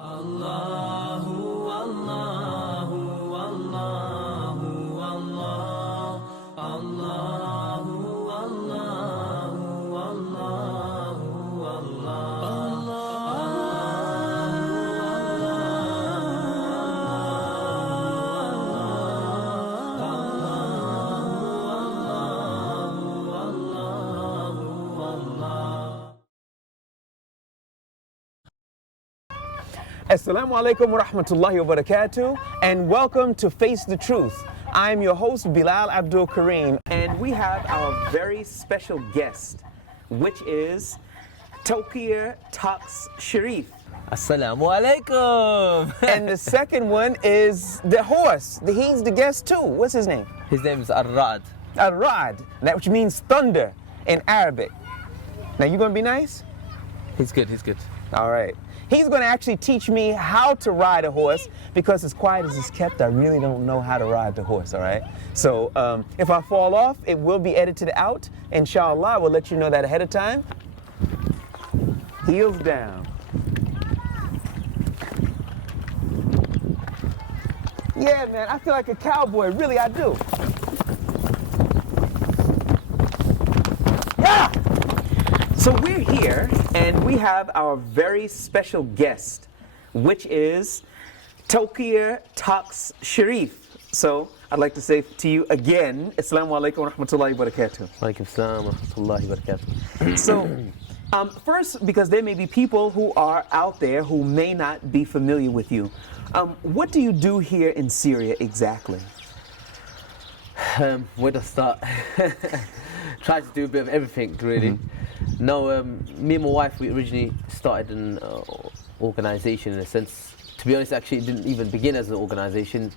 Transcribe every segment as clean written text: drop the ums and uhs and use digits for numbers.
Allahu, Allahu, Allahu, Allah, Allahu, Allahu, Allahu, Allah. Assalamu alaikum wa rahmatullahi wa barakatuh, and welcome to Face the Truth. I'm your host, Bilal Abdul Kareem, and we have our very special guest, which is Tauqir Sharif. Assalamu alaikum. And the second one is the horse. He's the guest too. What's his name? His name is Ar-Rad. Ar-Rad, which means thunder in Arabic. Now, you gonna be nice? He's good, he's good. All right. He's going to actually teach me how to ride a horse, because as quiet as it's kept, I really don't know how to ride the horse, all right? So if I fall off, it will be edited out. Inshallah, we'll let you know that ahead of time. Heels down. Yeah, man, I feel like a cowboy. Really, I do. Yeah! So we're here, and we have our very special guest, which is Tauqir Sharif. So I'd like to say to you again, Assalamu alaikum wa rahmatullahi wa barakatuh. Alaikum assalam wa rahmatullahi wa barakatuh. So first, because there may be people who are out there who may not be familiar with you, what do you do here in Syria exactly? Where to start? Try to do a bit of everything, really. Mm-hmm. No, me and my wife, we originally started an organization in a sense. To be honest, actually, it didn't even begin as an organization.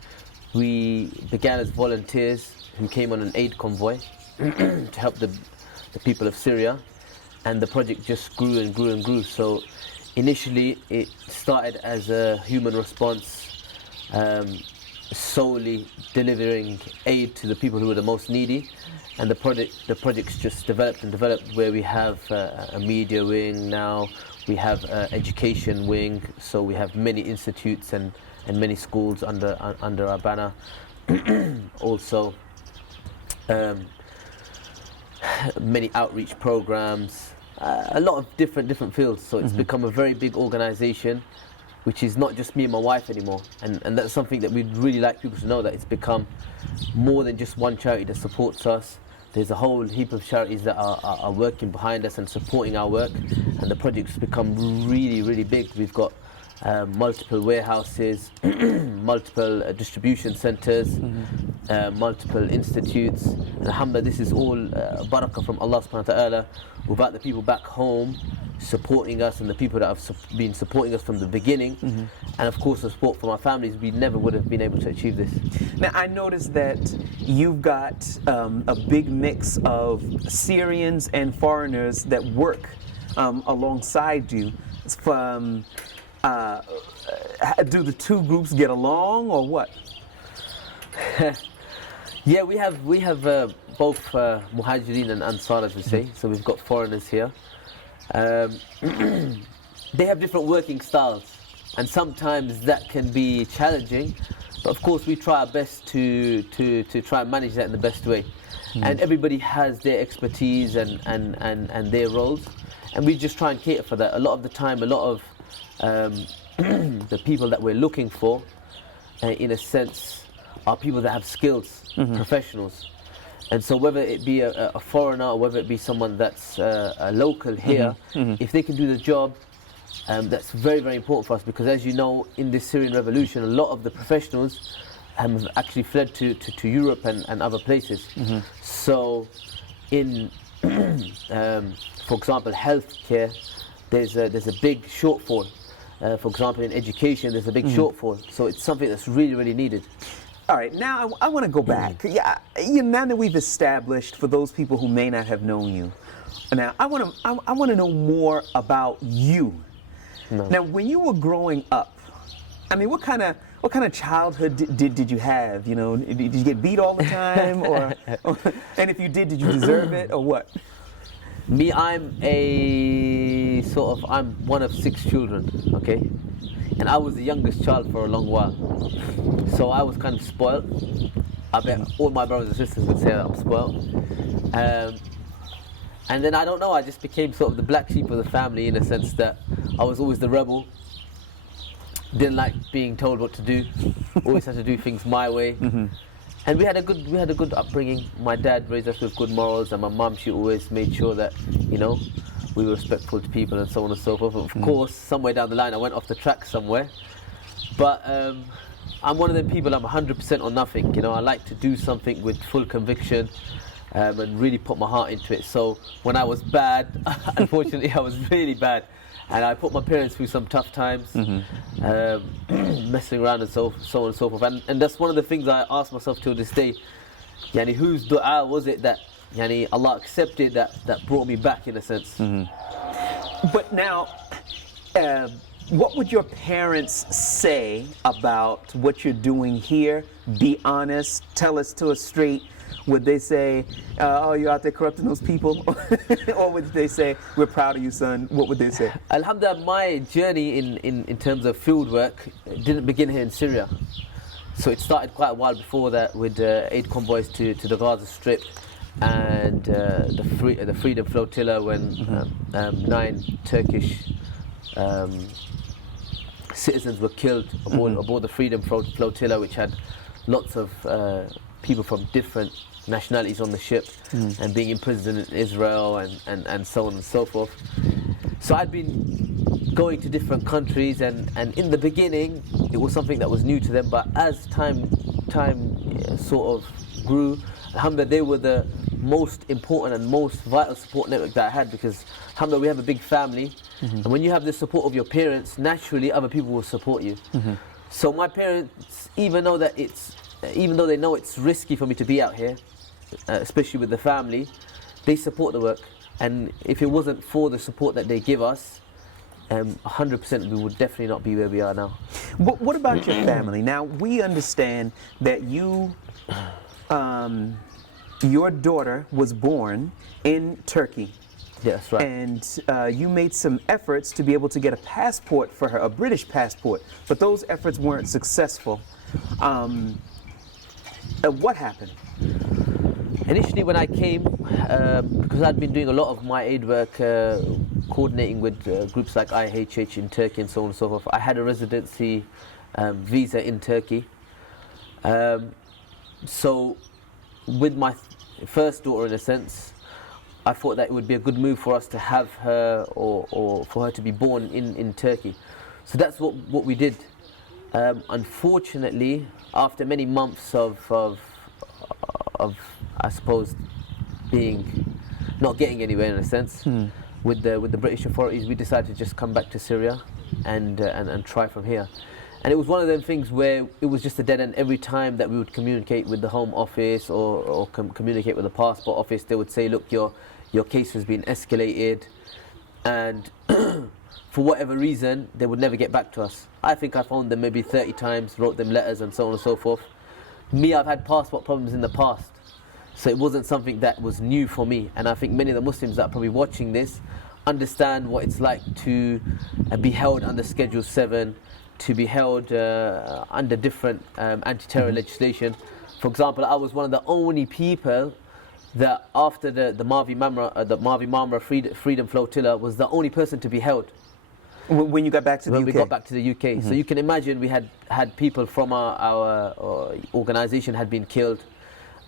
We began as volunteers who came on an aid convoy to help the people of Syria, and the project just grew and grew and grew. So initially, it started as a human response, solely delivering aid to the people who were the most needy. And the project's just developed and developed, where we have a media wing now, we have an education wing, so we have many institutes and many schools under our banner. Also, many outreach programs, a lot of different fields. So it's become a very big organization, which is not just me and my wife anymore. And that's something that we'd really like people to know, that it's become more than just one charity that supports us. There's a whole heap of charities that are working behind us and supporting our work, and the project's become really, really big. We've got multiple warehouses, multiple distribution centers, multiple institutes. And alhamdulillah, this is all barakah from Allah subhanahu wa ta'ala. Without the people back home supporting us, and the people that have been supporting us from the beginning, and of course the support from our families, we never would have been able to achieve this. Now, I noticed that you've got a big mix of Syrians and foreigners that work alongside you. Do the two groups get along, or what? Yeah, we have both Muhajirin and Ansar, as we say. So we've got foreigners here. They have different working styles, and sometimes that can be challenging. But of course, we try our best to try and manage that in the best way. And everybody has their expertise and their roles, and we just try and cater for that. A lot of the time, a lot of the people that we're looking for, in a sense, are people that have skills, professionals. And so whether it be a foreigner or whether it be someone that's a local here, if they can do the job, that's very, very important for us, because as you know, in this Syrian revolution, a lot of the professionals have actually fled to Europe and other places. So in, for example, healthcare, there's a big shortfall. For example, in education, there's a big shortfall. So it's something that's really, really needed. All right, now I want to go back. Yeah, now that we've established, for those people who may not have known you, now I want to know more about you. No. Now, when you were growing up, I mean, what kind of childhood did you have? You know, did you get beat all the time, or and if you did you deserve it, or what? Me, I'm one of 6 children, okay? and I was the youngest child for a long while. So I was kind of spoiled. I bet all my brothers and sisters would say that I'm spoiled. And then I don't know, I just became sort of the black sheep of the family, in a sense that I was always the rebel. Didn't like being told what to do. Always had to do things my way. And we had a good upbringing. My dad raised us with good morals, and my mum, she always made sure that, you know, we were respectful to people and so on and so forth. Of course, somewhere down the line, I went off the track somewhere. But I'm one of them people, I'm 100% on nothing. You know, I like to do something with full conviction and really put my heart into it. So when I was bad, unfortunately, I was really bad. And I put my parents through some tough times, messing around and so on and so forth. And that's one of the things I ask myself till this day, yani, whose dua was it that yani, Allah accepted that brought me back, in a sense. But now, what would your parents say about what you're doing here? Be honest, tell us to us straight. Would they say, oh, you're out there corrupting those people? Or would they say, we're proud of you, son? What would they say? Alhamdulillah, my journey in terms of field work didn't begin here in Syria. So it started quite a while before that with 8 convoys to the Gaza Strip and the Freedom Flotilla when 9 Turkish citizens were killed aboard the Freedom Flotilla, which had lots of people from different nationalities on the ship and being imprisoned in Israel and so on and so forth. So I'd been going to different countries, and in the beginning it was something that was new to them, but as time sort of grew, alhamdulillah, they were the most important and most vital support network that I had, because alhamdulillah, we have a big family, and when you have the support of your parents, naturally other people will support you. So my parents, even though they know it's risky for me to be out here, especially with the family, they support the work. And if it wasn't for the support that they give us, 100% we would definitely not be where we are now. What about your family? Now, we understand that you, your daughter was born in Turkey. Yeah, that's right. And you made some efforts to be able to get a passport for her, a British passport, but those efforts weren't successful. What happened? Initially when I came, because I'd been doing a lot of my aid work, coordinating with groups like IHH in Turkey and so on and so forth, I had a residency visa in Turkey. So with my first daughter, in a sense, I thought that it would be a good move for us to have her, or for her to be born in Turkey. So that's what we did. Unfortunately, after many months of I suppose not getting anywhere, in a sense, with the British authorities, we decided to just come back to Syria and try from here. And it was one of them things where it was just a dead end. Every time that we would communicate with the Home Office or communicate with the Passport Office, they would say, look, your case has been escalated, and for whatever reason, they would never get back to us. I think I phoned them maybe 30 times, wrote them letters and so on and so forth. Me, I've had passport problems in the past, so it wasn't something that was new for me. And I think many of the Muslims that are probably watching this understand what it's like to be held under Schedule 7, to be held under different anti-terror legislation. For example, I was one of the only people that after the Mavi Marmara Freedom Flotilla was the only person to be held. When you got back to the UK? When we got back to the UK. So you can imagine we had people from our organisation had been killed.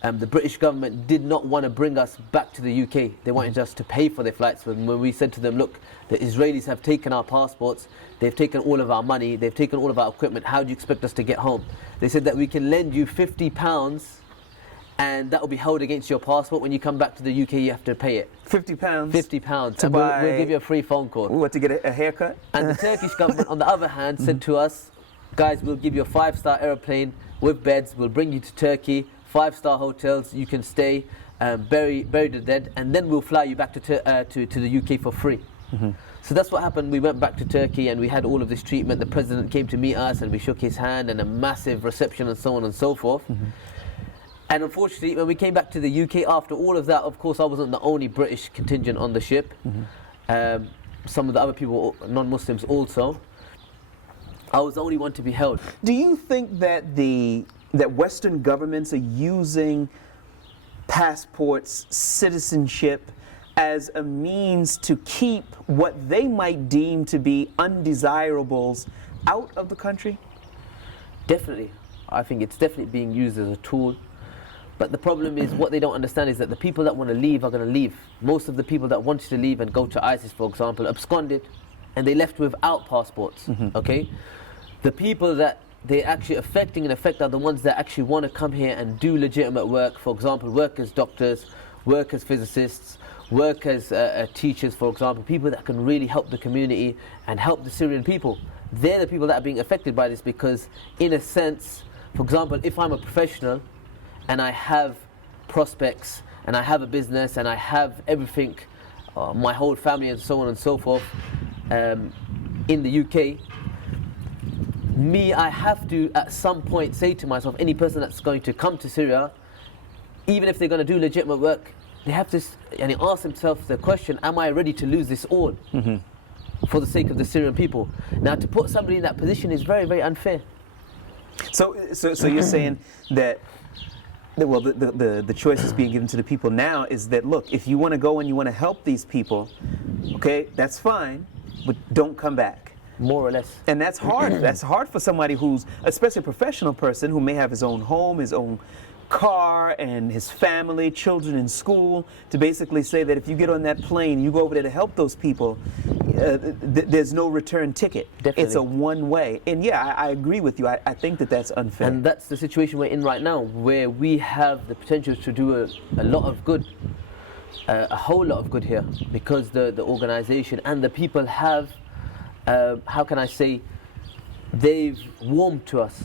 The British government did not want to bring us back to the UK. They wanted us to pay for their flights. When we said to them, look, the Israelis have taken our passports, they've taken all of our money, they've taken all of our equipment, how do you expect us to get home? They said that we can lend you £50 and that will be held against your passport. When you come back to the UK, you have to pay it. £50? £50. And we'll give you a free phone call. What, to get a haircut? And the Turkish government, on the other hand, said to us, guys, we'll give you a 5-star aeroplane with beds, we'll bring you to Turkey, 5-star hotels, you can stay, bury the dead, and then we'll fly you back to the UK for free. So that's what happened. We went back to Turkey and we had all of this treatment. The president came to meet us and we shook his hand, and a massive reception and so on and so forth. And unfortunately, when we came back to the UK after all of that, of course, I wasn't the only British contingent on the ship. Some of the other people, non-Muslims also. I was the only one to be held. Do you think that that Western governments are using passports, citizenship, as a means to keep what they might deem to be undesirables out of the country? Definitely. I think it's definitely being used as a tool. But the problem is, what they don't understand is that the people that want to leave are going to leave. Most of the people that wanted to leave and go to ISIS, for example, absconded, and they left without passports, okay? The people that they're actually affecting are the ones that actually want to come here and do legitimate work. For example, work as doctors, work as physicists, work as teachers, for example, people that can really help the community and help the Syrian people. They're the people that are being affected by this, because in a sense, for example, if I'm a professional and I have prospects and I have a business and I have everything, my whole family and so on and so forth, in the UK, I have to at some point say to myself, any person that's going to come to Syria, even if they're going to do legitimate work, they have to ask themselves the question, am I ready to lose this all for the sake of the Syrian people? Now, to put somebody in that position is very, very unfair. So you're saying that, well, the choice that's being given to the people now is that, look, if you want to go and you want to help these people, okay, that's fine, but don't come back. More or less. And that's hard. That's hard for somebody who's, especially a professional person who may have his own home, his own car, and his family, children in school, to basically say that if you get on that plane, you go over there to help those people, there's no return ticket. Definitely. It's a one-way. And yeah, I agree with you. I think that that's unfair. And that's the situation we're in right now, where we have the potential to do a lot of good, a whole lot of good here, because the organization and the people have, how can I say, they've warmed to us.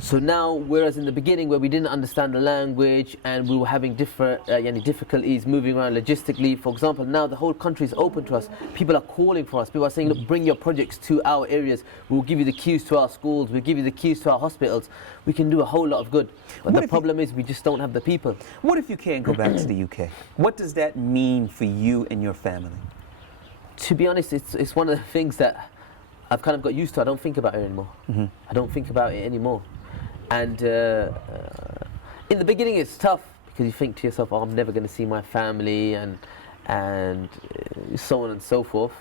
So now, whereas in the beginning where we didn't understand the language and we were having different difficulties moving around logistically, for example, now the whole country is open to us. People are calling for us. People are saying, look, bring your projects to our areas. We'll give you the keys to our schools. We'll give you the keys to our hospitals. We can do a whole lot of good. But the problem is we just don't have the people. What if you can't go back to the UK? What does that mean for you and your family? To be honest, it's one of the things that I've kind of got used to. I don't think about it anymore. I don't think about it anymore. And in the beginning it's tough, because you think to yourself, oh, I'm never going to see my family, and so on and so forth.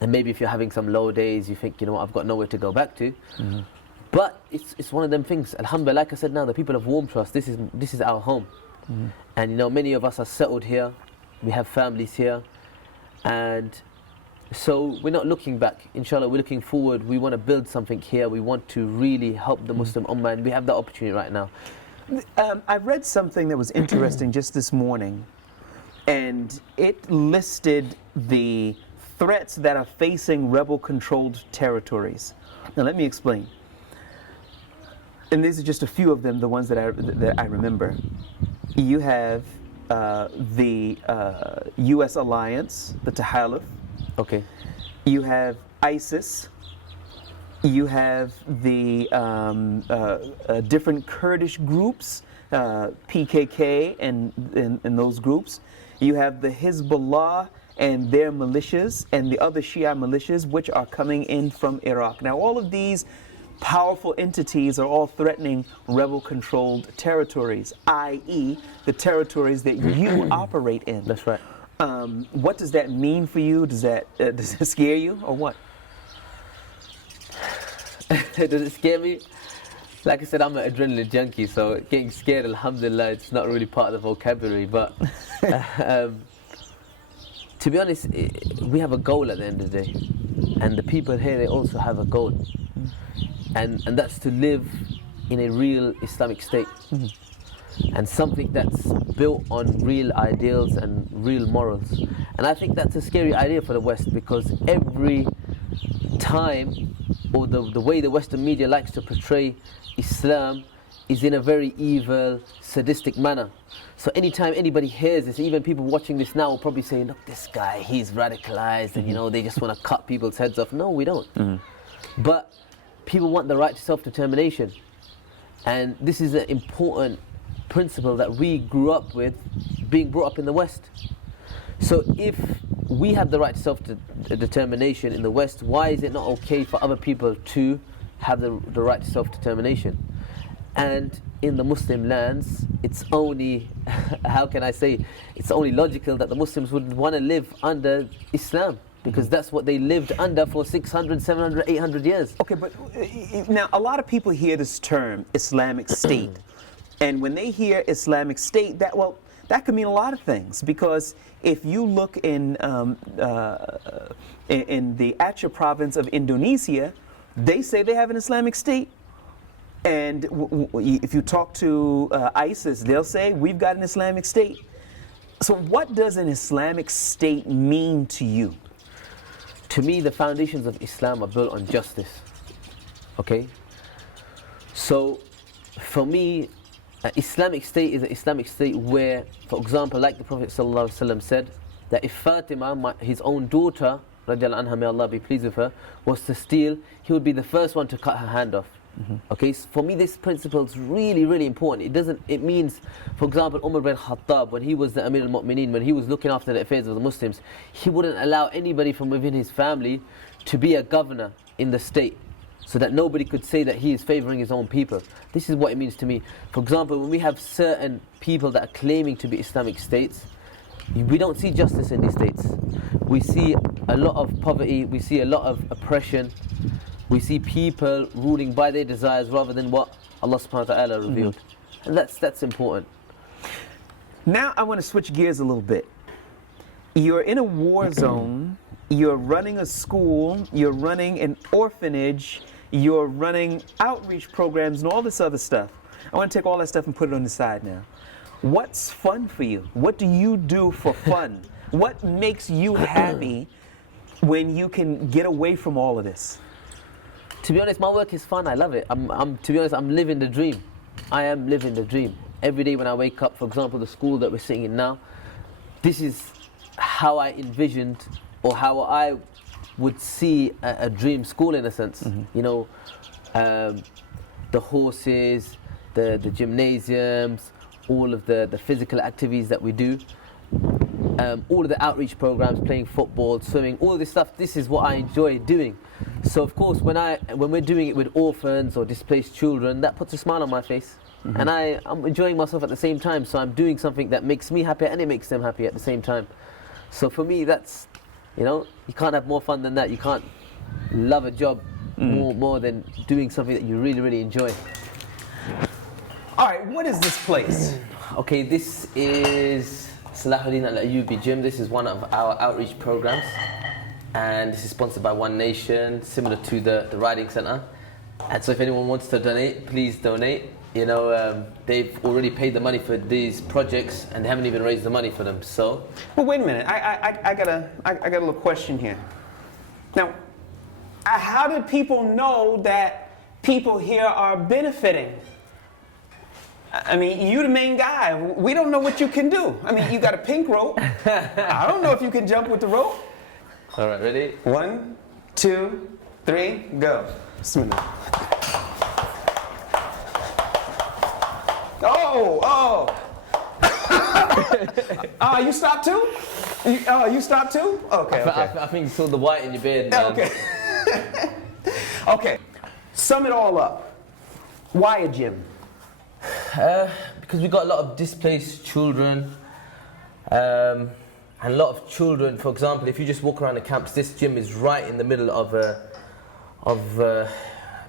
And maybe if you're having some low days, you think, you know what, I've got nowhere to go back to. But it's one of them things. Alhamdulillah, like I said, now the people have warmed to us. This is our home. And you know, many of us are settled here. We have families here. And so we're not looking back, inshallah, we're looking forward. We want to build something here. We want to really help the Muslim Ummah, and we have that opportunity right now. I read something that was interesting just this morning, and it listed the threats that are facing rebel-controlled territories. Now let me explain. And these are just a few of them, the ones that I remember. You have the U.S. alliance, the Tahaluf. Okay. You have ISIS. You have the different Kurdish groups, PKK and those groups. You have the Hezbollah and their militias and the other Shia militias, which are coming in from Iraq. Now, all of these powerful entities are all threatening rebel-controlled territories, i.e. the territories that you operate in. That's right. What does that mean for you? Does it scare you, or what? Does it scare me? Like I said, I'm an adrenaline junkie, so getting scared, alhamdulillah, it's not really part of the vocabulary. But to be honest, we have a goal at the end of the day. And the people here, they also have a goal. And that's to live in a real Islamic State. And something that's built on real ideals and real morals. And I think that's a scary idea for the West, because every time, or the way the Western media likes to portray Islam is in a very evil, sadistic manner. So anytime anybody hears this, even people watching this now will probably say, look, this guy, he's radicalized, and you know, they just want to cut people's heads off. No, we don't. But people want the right to self-determination. And this is an important principle that we grew up with, being brought up in the West. So if we have the right to self-determination in the West, why is it not okay for other people to have the right to self-determination. And in the Muslim lands, it's only, how can I say, it's only logical that the Muslims would want to live under Islam, because that's what they lived under for 600, 700, 800 years. Okay, but now a lot of people hear this term, Islamic State. And when they hear Islamic State, that could mean a lot of things, because if you look in the Aceh province of Indonesia, they say they have an Islamic State. And if you talk to ISIS, they'll say, we've got an Islamic State. So what does an Islamic State mean to you? To me, the foundations of Islam are built on justice. Okay? So, for me, an Islamic State is an Islamic State where, for example, like the Prophet ﷺ said, that if Fatima, his own daughter, radiallahu anha, may Allah be pleased with her, was to steal, he would be the first one to cut her hand off. Okay, so for me this principle is really, really important. It means, for example, Umar bin Khattab, when he was the Amir al-Mu'mineen, when he was looking after the affairs of the Muslims, he wouldn't allow anybody from within his family to be a governor in the state, so that nobody could say that he is favoring his own people. This is what it means to me. For example, when we have certain people that are claiming to be Islamic states, we don't see justice in these states. We see a lot of poverty, we see a lot of oppression, we see people ruling by their desires rather than what Allah subhanahu wa ta'ala revealed. And that's important. Now I want to switch gears a little bit. You're in a war zone, you're running a school, you're running an orphanage, you're running outreach programs and all this other stuff. I want to take all that stuff and put it on the side now. What's fun for you? What do you do for fun? What makes you happy when you can get away from all of this? To be honest, my work is fun. I love it. To be honest, I'm living the dream. I am living the dream. Every day when I wake up, for example, the school that we're sitting in now, this is how I envisioned, or how I would see a dream school in a sense. You know, the horses, the gymnasiums, all of the physical activities that we do, all of the outreach programs, playing football, swimming, all of this stuff. This is what I enjoy doing. So of course, when we're doing it with orphans or displaced children, that puts a smile on my face, and I'm enjoying myself at the same time. So I'm doing something that makes me happy and it makes them happy at the same time. So for me, that's, you know, you can't have more fun than that. You can't love a job more than doing something that you really, really enjoy. All right, what is this place? Okay, this is Salahuddin Al-Ayyubi Gym. This is one of our outreach programs, and this is sponsored by One Nation, similar to the Riding Center. And so if anyone wants to donate, please donate. You know, they've already paid the money for these projects and they haven't even raised the money for them, so. Well, wait a minute, I got a little question here. Now, how do people know that people here are benefiting? I mean, you the main guy. We don't know what you can do. I mean, you got a pink rope. I don't know if you can jump with the rope. All right, ready? 1, 2, 3, go. Bismillah. Oh. You stopped too? You stopped too? Okay. I think you saw the white in your beard, man. Okay. Okay. Sum it all up. Why a gym? Because we got a lot of displaced children, and a lot of children. For example, if you just walk around the camps, this gym is right in the middle of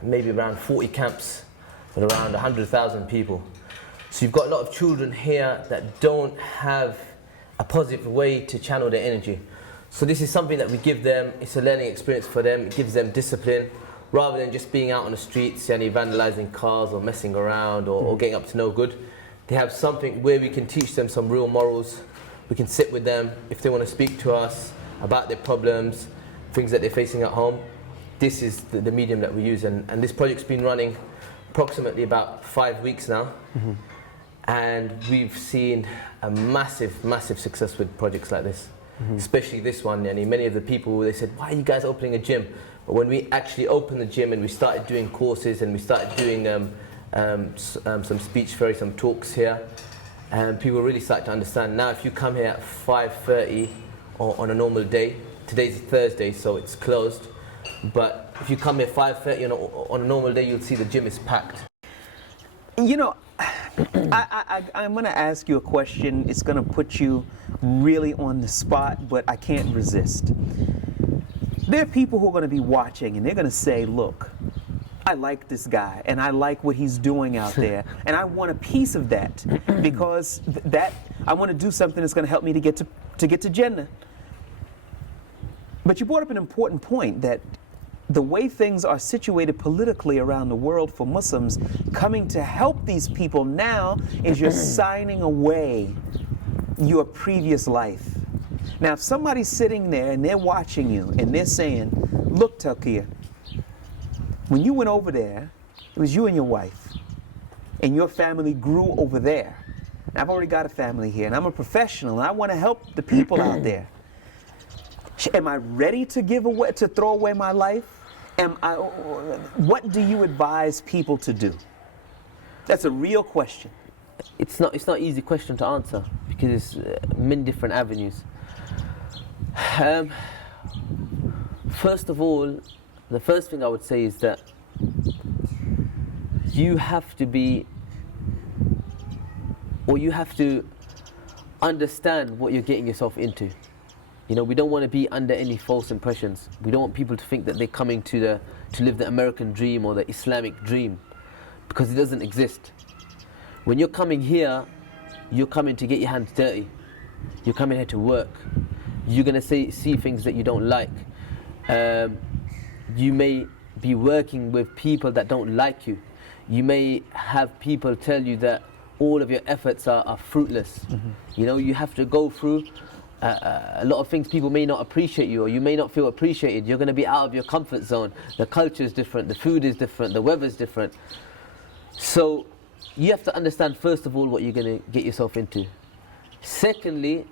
maybe around 40 camps with around 100,000 people. So you've got a lot of children here that don't have a positive way to channel their energy. So this is something that we give them. It's a learning experience for them. It gives them discipline, rather than just being out on the streets and vandalizing cars or messing around or getting up to no good. They have something where we can teach them some real morals. We can sit with them if they want to speak to us about their problems, things that they're facing at home. This is the medium that we use, and this project's been running approximately about 5 weeks now. And we've seen a massive, massive success with projects like this, especially this one. And many of the people, they said, why are you guys opening a gym? But when we actually opened the gym and we started doing courses and we started doing some speech therapy, some talks here, and people really started to understand. Now if you come here at 5:30 on a normal day, today's Thursday, so it's closed, But if you come here 5:30 on a normal day, you'll see the gym is packed. You know, I'm going to ask you a question. It's going to put you really on the spot, but I can't resist. There are people who are going to be watching and they're going to say, look, I like this guy and I like what he's doing out there and I want a piece of that because I want to do something that's going to help me to get to Jannah. But you brought up an important point that the way things are situated politically around the world for Muslims, coming to help these people now is you're signing away your previous life. Now, if somebody's sitting there and they're watching you and they're saying, look, Tauqir, when you went over there, it was you and your wife, and your family grew over there. And I've already got a family here, and I'm a professional, and I want to help the people out there. Am I ready to throw away my life? What do you advise people to do? That's a real question. It's not an easy question to answer because it's many different avenues. First of all, the first thing I would say is that you have to understand what you're getting yourself into. You know, we don't want to be under any false impressions. We don't want people to think that they're coming to live the American dream or the Islamic dream, because it doesn't exist. When you're coming here, you're coming to get your hands dirty. You're coming here to work. You're going to see things that you don't like. You may be working with people that don't like you. You may have people tell you that all of your efforts are fruitless. Mm-hmm. You know, you have to go through a lot of things. People may not appreciate you, or you may not feel appreciated. You're going to be out of your comfort zone. The culture is different, the food is different, the weather is different. So you have to understand, first of all, what you're going to get yourself into. Secondly,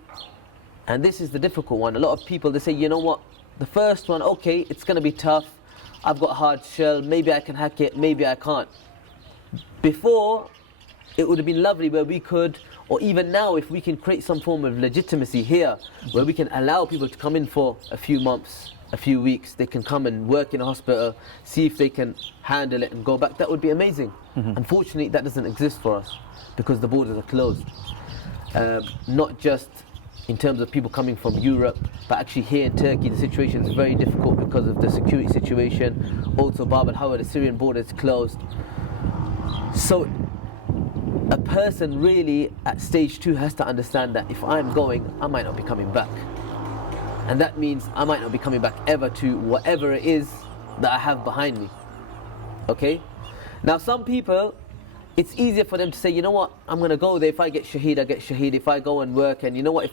and this is the difficult one, a lot of people, they say, you know what, the first one, okay, it's going to be tough. I've got a hard shell, maybe I can hack it, maybe I can't. Before, it would have been lovely where we could, or even now, if we can create some form of legitimacy here, where we can allow people to come in for a few months, a few weeks, they can come and work in a hospital, see if they can handle it and go back, that would be amazing. Mm-hmm. Unfortunately, that doesn't exist for us because the borders are closed. Not just in terms of people coming from Europe, but actually here in Turkey, the situation is very difficult because of the security situation. Also, Bab al-Hawa, the Syrian border is closed. So a person really at stage 2 has to understand that if I'm going, I might not be coming back. And that means I might not be coming back ever to whatever it is that I have behind me. Okay? Now some people, it's easier for them to say, you know what, I'm going to go there. If I get shaheed, I get shaheed. If I go and work, and you know what,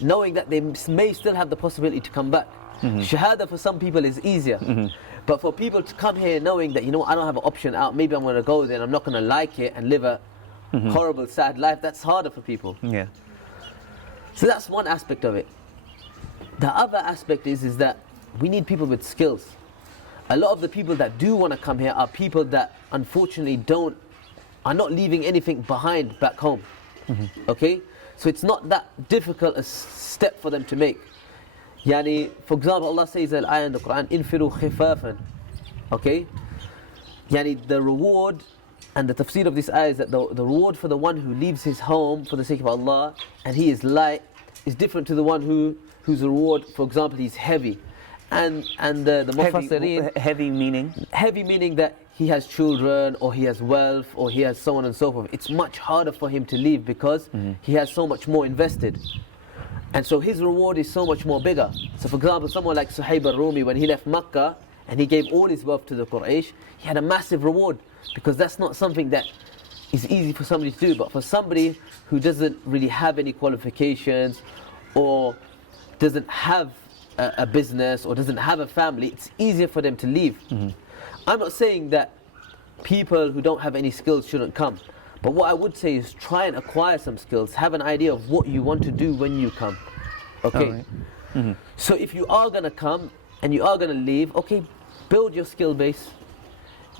knowing that they may still have the possibility to come back. Mm-hmm. Shahada for some people is easier. Mm-hmm. But for people to come here knowing that, you know what, I don't have an option out, maybe I'm going to go there and I'm not going to like it and live a horrible, sad life, that's harder for people. Yeah. So that's one aspect of it. The other aspect is that we need people with skills. A lot of the people that do want to come here are people that unfortunately are not leaving anything behind back home. Mm-hmm. Okay? So it's not that difficult a step for them to make. Yani, for example, Allah says in the Quran, infiru khifafan. Okay? Yani, the reward and the tafsir of this ayah is that the reward for the one who leaves his home for the sake of Allah and he is light is different to the one whose reward, for example, he's heavy. And the Mufassirin, heavy meaning? Heavy meaning that he has children, or he has wealth, or he has so on and so forth. It's much harder for him to leave because he has so much more invested. And so his reward is so much more bigger. So for example, someone like Suhaib al-Rumi, when he left Makkah and he gave all his wealth to the Quraysh, he had a massive reward, because that's not something that is easy for somebody to do. But for somebody who doesn't really have any qualifications, or doesn't have a business, or doesn't have a family, it's easier for them to leave. Mm-hmm. I'm not saying that people who don't have any skills shouldn't come. But what I would say is try and acquire some skills. Have an idea of what you want to do when you come. Okay? Right. Mm-hmm. So if you are going to come and you are going to leave, okay, build your skill base.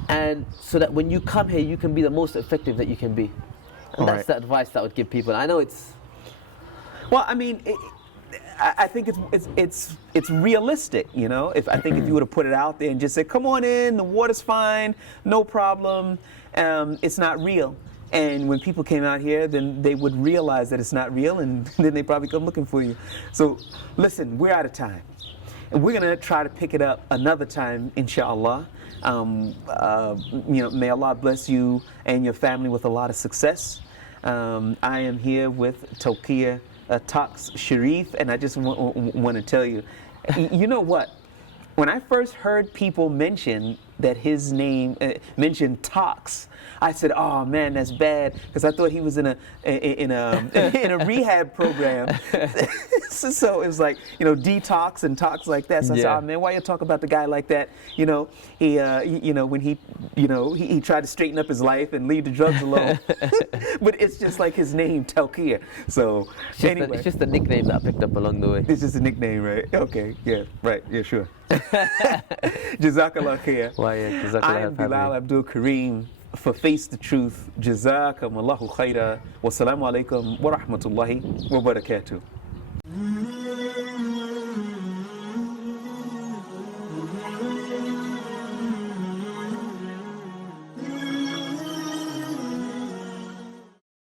And so that when you come here, you can be the most effective that you can be. And that's the advice that I would give people. I know it's... Well, I mean, I think it's realistic, you know. I think if you were to put it out there and just say, "Come on in, the water's fine, no problem," it's not real. And when people came out here, then they would realize that it's not real, and then they probably come looking for you. So, listen, we're out of time, and we're gonna try to pick it up another time, inshallah. May Allah bless you and your family with a lot of success. I am here with Tauqir Sharif, and I just want to tell you, you know what? When I first heard people mention that his name mentioned Tauqs, I said, "Oh man, that's bad," because I thought he was in a in a rehab program. So it was like, you know, detox and talks like that. So I said, "Oh man, why you talk about the guy like that?" You know, when he tried to straighten up his life and leave the drugs alone. But it's just like his name, Tauqir. So anyway, it's just a nickname that I picked up along the way. It's just a nickname, right? Okay, yeah, right, yeah, sure. Jazakallah khair. I am Bilal Abdul Kareem for Face the Truth. Jazakum Allahu khaira. Wassalamu alaikum wa rahmatullahi wa barakatuh.